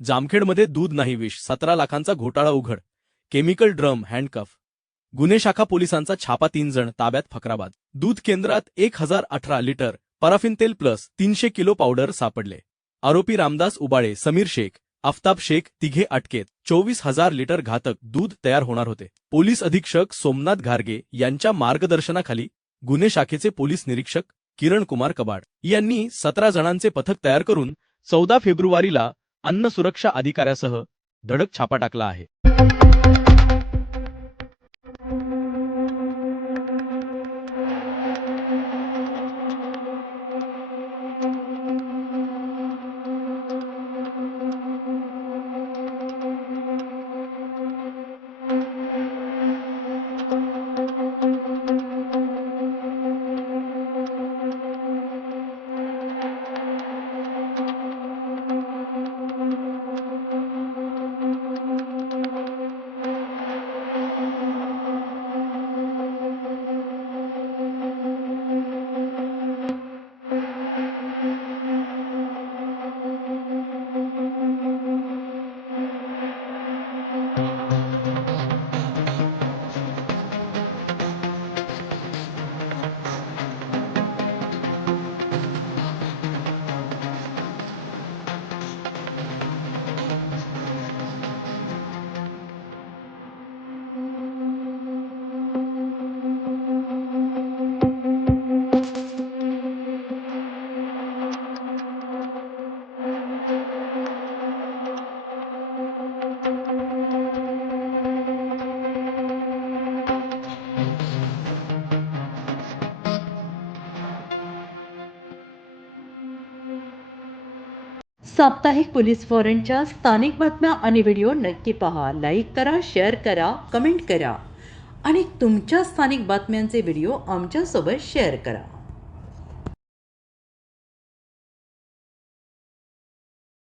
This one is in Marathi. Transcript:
जामखेडमध्ये दूध नाही विष, 17 लाखांचा घोटाळा उघड. Chemical drum, हँडकफ. गुन्हे शाखा पोलिसांचा छापा, 3 जण ताब्यात, फकराबाद. दूध केंद्रात 1018 लिटर पराफिन तेल प्लस 300 किलो पावडर सापडले. आरोपी रामदास उबाळे, समीर शेख, आफताब शेख तिघे अटकेत. 24,000 लिटर घातक दूध तयार होणार होते. पोलीस अधीक्षक सोमनाथ घारगे यांच्या मार्गदर्शनाखाली गुन्हे शाखेचे पोलीस निरीक्षक किरण कुमार कबाड यांनी 17 जणांचे पथक तयार करून 14 फेब्रुवारीला अन्न सुरक्षा अधिकाऱ्यासह धडक छापा टाकला आहे. साप्ताहिक पोलीस वॉरंटच्या स्थानिक बातम्या आणि व्हिडिओ नक्की पहा. लाईक करा, शेअर करा, कमेंट करा आणि तुमच्या स्थानिक बातम्यांचे व्हिडिओ आमच्यासोबत शेअर करा.